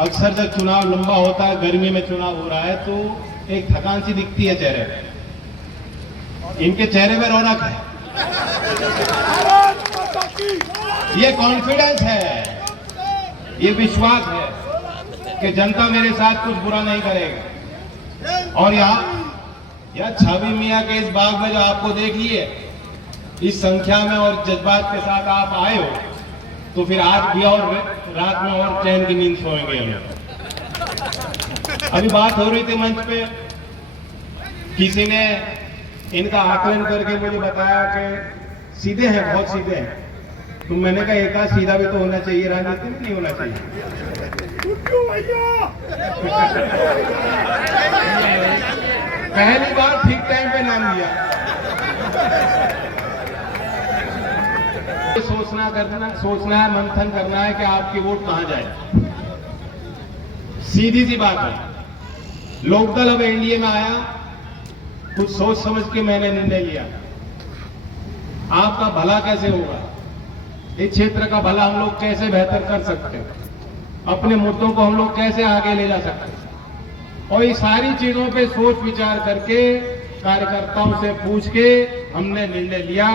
अक्सर जब चुनाव लंबा होता है, गर्मी में चुनाव हो रहा है, तो एक थकान सी दिखती है चेहरे पे। इनके चेहरे में रौनक है, ये कॉन्फिडेंस है, ये विश्वास है कि जनता मेरे साथ कुछ बुरा नहीं करेगा। और यहाँ छवि मियाँ के इस बाग में जो आपको देख लिए, इस संख्या में और जज्बात के साथ आप आए हो, तो फिर आज भी और रात में और चैन की नींद सोएंगे हम। अभी बात हो रही थी मंच पे, किसी ने इनका आकलन करके मुझे बताया कि सीधे हैं, बहुत सीधे हैं। तो मैंने कहा एक सीधा भी तो होना चाहिए, राजनीति में नहीं होना चाहिए। पहली बार ठीक टाइम पे नाम लिया। सोचना है, मंथन करना है कि आपकी वोट कहां जाए। सीधी सी बात है, लोकदल अब एनडीए में आया, कुछ सोच समझ के मैंने निर्णय लिया। आपका भला कैसे होगा, इस क्षेत्र का भला हम लोग कैसे बेहतर कर सकते हैं, अपने मुद्दों को हम लोग कैसे आगे ले जा सकते हैं, और ये सारी चीजों पे सोच विचार करके कार्यकर्ताओं से पूछ के हमने निर्णय लिया।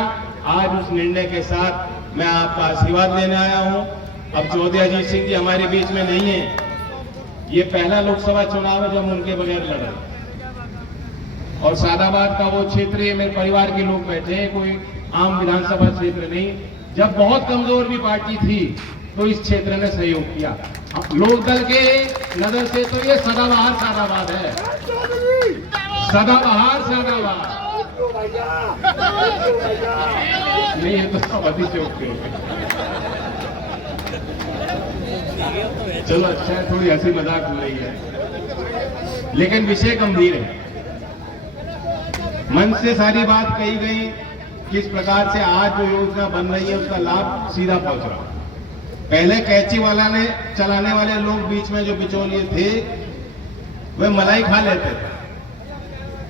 आज उस निर्णय के साथ मैं आपका आशीर्वाद लेने आया हूं। अब चौधरी अजीत सिंह जी हमारे बीच में नहीं है, ये पहला लोकसभा चुनाव है जब उनके बगैर लड़ा। और सादाबाद का वो क्षेत्र, मेरे परिवार के लोग बैठे हैं, कोई आम विधानसभा क्षेत्र नहीं। जब बहुत कमजोर भी पार्टी थी तो इस क्षेत्र ने सहयोग किया। लोकदल के नजर से तो ये सदाबहार सादाबाद है, सदाबहार सादाबाद नहीं है तो अवधि चौक पे। चलो अच्छा है, थोड़ी हंसी मजाक हो रही है, लेकिन विषय गंभीर है। मन से सारी बात कही गई, किस प्रकार से आज जो योजना बन रही है उसका लाभ सीधा पहुंच रहा। पहले कैंची वाला ने चलाने वाले लोग बीच में जो बिचौलिए थे, वे मलाई खा लेते थे।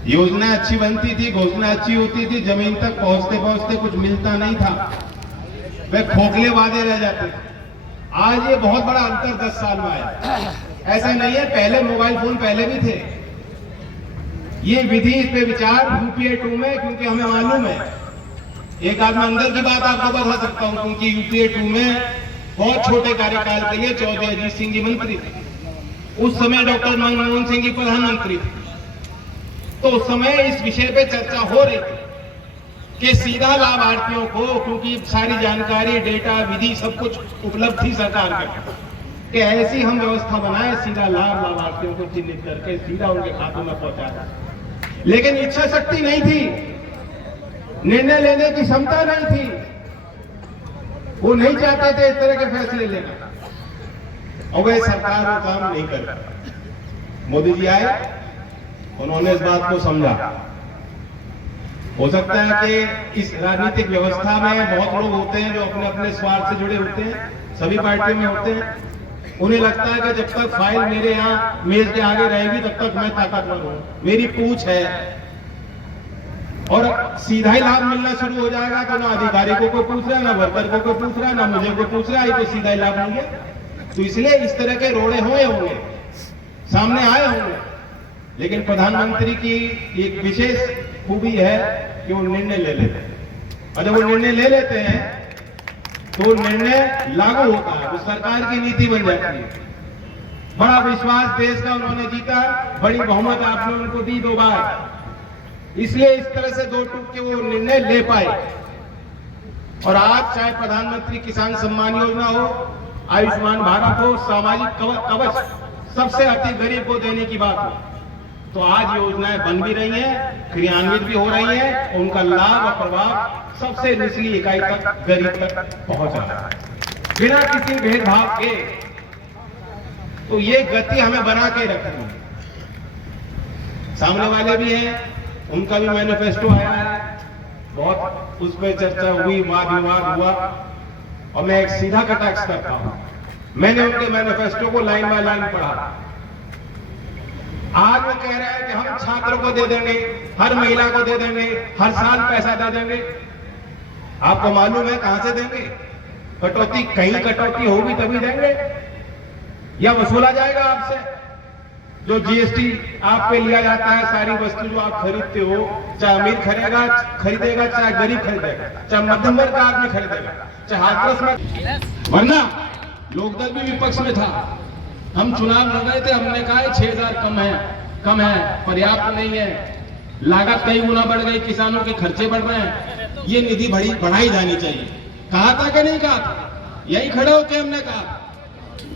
योजना अच्छी बनती थी, घोषणा अच्छी होती थी, जमीन तक पहुंचते पहुंचते कुछ मिलता नहीं था, वे खोखले वादे रह जाते। आज ये बहुत बड़ा अंतर 10 साल में आया। ऐसा नहीं है, पहले मोबाइल फोन पहले भी थे। ये विधि, इस पे विचार यूपीए 2 में, क्योंकि हमें मालूम है, एक आध में अंदर की बात आपको बता सकता हूं, क्योंकि यूपीए 2 में बहुत छोटे कार्यकाल के लिए चौधरी अजीत सिंह जी मंत्री थे। उस समय डॉक्टर मनमोहन सिंह जी प्रधानमंत्री थे। तो उस समय इस विषय पे चर्चा हो रही थी कि सीधा लाभार्थियों को, क्योंकि सारी जानकारी, डेटा, विधि सब कुछ उपलब्ध थी सरकार के, कि ऐसी हम व्यवस्था बनाए सीधा लाभ लाभार्थियों को चिन्हित करके सीधा उनके खातों में पहुंचा। लेकिन इच्छा शक्ति नहीं थी, निर्णय लेने की क्षमता नहीं थी, वो नहीं चाहते थे इस तरह के फैसले लेना, और वह सरकार वो काम नहीं कर रहा। मोदी जी आए, उन्होंने इस बात को समझा। हो सकता है कि इस राजनीतिक व्यवस्था में बहुत लोग होते हैं जो अपने अपने स्वार्थ से जुड़े होते हैं, सभी पार्टियों में होते हैं। उन्हें लगता है कि जब तक फाइल मेरे यहाँ मेज के आगे रहेगी तब तक मैं ताकतवर हूं, मेरी पूछ है, और सीधा ही लाभ मिलना शुरू हो जाएगा तो ना अधिकारी को पूछ रहा, ना वर्कर को पूछ रहा, ना मुझे को पूछ रहा, तो सीधा ही लाभ मिल गया। तो इसलिए इस तरह के रोड़े हुए होंगे, सामने आए होंगे। लेकिन प्रधानमंत्री की एक विशेष खूबी है कि वो निर्णय ले लेते हैं, और जब वो निर्णय ले लेते हैं तो निर्णय लागू होता है, वो सरकार की नीति बन जाती है। बड़ा विश्वास देश का उन्होंने जीता, बड़ी बहुमत आपने उनको दी 2 बार, इसलिए इस तरह से 2 टूक के वो निर्णय ले पाए। और आज चाहे प्रधानमंत्री किसान सम्मान योजना हो, आयुष्मान भारत हो, सामाजिक कवच सबसे अति गरीब को देने की बात हो, तो आज योजनाएं बन भी रही हैं, क्रियान्वित भी हो रही हैं, उनका लाभ और प्रभाव सबसे निचली इकाई तक, गरीब तक पहुंच रहा है बिना किसी भेदभाव के। तो ये गति हमें बना के रखनी है। सामने वाले भी हैं, उनका भी मैनिफेस्टो आया है, बहुत उस पर चर्चा हुई, वाद विवाद हुआ, और मैं एक सीधा कटाक्ष करता हूं। मैंने उनके मैनिफेस्टो को लाइन बाय लाइन पढ़ा। आज वो कह रहे हैं कि हम छात्रों को दे देंगे, हर महिला को दे देंगे, हर साल पैसा दे देंगे। आपको मालूम है कहां से देंगे? कटौती, कहीं कटौती होगी तभी देंगे। या वसूला जाएगा आपसे जो जीएसटी आप पे लिया जाता है, सारी वस्तु जो आप खरीदते हो, चाहे अमीर खरीदेगा, चाहे गरीब खरीदेगा, चाहे मध्यम वर्ग का आदमी खरीदेगा, चाहे हाथरस में। वरना लोकदल भी विपक्ष में था, हम चुनाव लड़ रहे थे, हमने कहा 6,000 कम है, पर्याप्त नहीं है, लागत कई गुना बढ़ गई, किसानों के खर्चे बढ़ रहे हैं, ये निधि बढ़ाई जानी चाहिए। कहा था कि नहीं कहा था? यही खड़े होकर हमने कहा।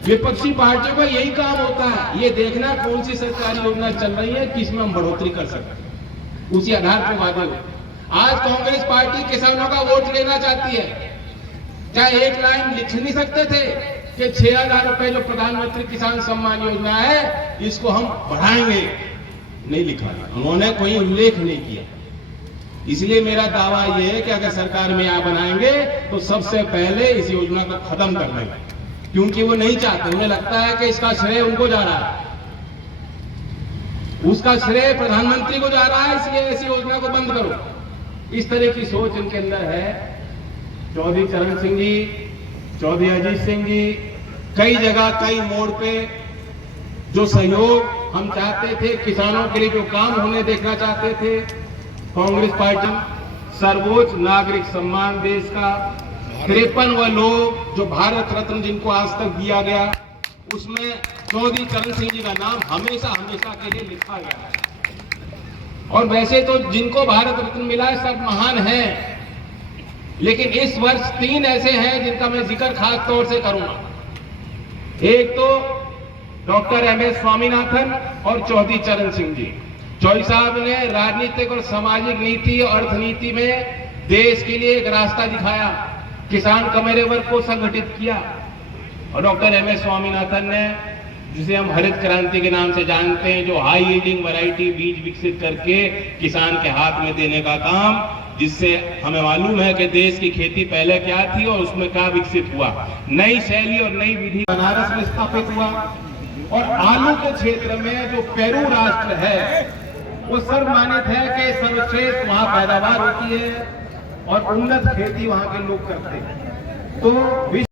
विपक्षी पार्टियों का यही काम होता है, ये देखना कौन सी सरकारी योजना चल रही है, किसमें हम बढ़ोतरी कर सकते हैं, उसी आधार पर वादे हो। आज कांग्रेस पार्टी किसानों का वोट लेना चाहती है। क्या एक लाइन लिख नहीं सकते थे कि 6,000 रुपए जो प्रधानमंत्री किसान सम्मान योजना है, इसको हम बढ़ाएंगे? नहीं लिखा, उन्होंने कोई उल्लेख नहीं किया। इसलिए मेरा दावा यह है कि अगर सरकार में आप बनाएंगे तो सबसे पहले इस योजना को खत्म कर देंगे, क्योंकि वो नहीं चाहते, उन्हें लगता है कि इसका श्रेय उनको जा रहा है, उसका श्रेय प्रधानमंत्री को जा रहा है, इसलिए ऐसी योजना को बंद करो। इस तरह की सोच इनके अंदर है। चौधरी चरण सिंह जी, चौधरी अजीत सिंह जी, कई जगह कई मोड़ पे जो सहयोग हम चाहते थे, किसानों के लिए जो काम होने देखना चाहते थे, कांग्रेस पार्टी सर्वोच्च नागरिक सम्मान देश का 53 लोग जो भारत रत्न जिनको आज तक दिया गया, उसमें चौधरी चरण सिंह जी का नाम हमेशा के लिए लिखा गया है। और वैसे तो जिनको भारत रत्न मिला है सब महान हैं, लेकिन इस वर्ष 3 ऐसे हैं जिनका मैं जिक्र खास तौर से करूंगा। एक तो डॉक्टर एमएस स्वामीनाथन और चौधरी चरण सिंह जी। चौधरी साहब ने राजनीतिक और सामाजिक नीति और अर्थनीति में देश के लिए एक रास्ता दिखाया, किसान कमेरे वर्ग को संगठित किया। और डॉक्टर एमएस स्वामीनाथन ने, जिसे हम हरित क्रांति के नाम से जानते हैं, जो हाई यील्डिंग वैरायटी बीज विकसित करके किसान के हाथ में देने का काम, जिससे हमें मालूम है कि देश की खेती पहले क्या थी और उसमें क्या विकसित हुआ, नई शैली और नई विधि बनारस में स्थापित हुआ। और आलू के क्षेत्र में जो पेरू राष्ट्र है, वो सर्वमानित है कि सर्वश्रेष्ठ वहां पैदावार होती है और उन्नत खेती वहां के लोग करते हैं। तो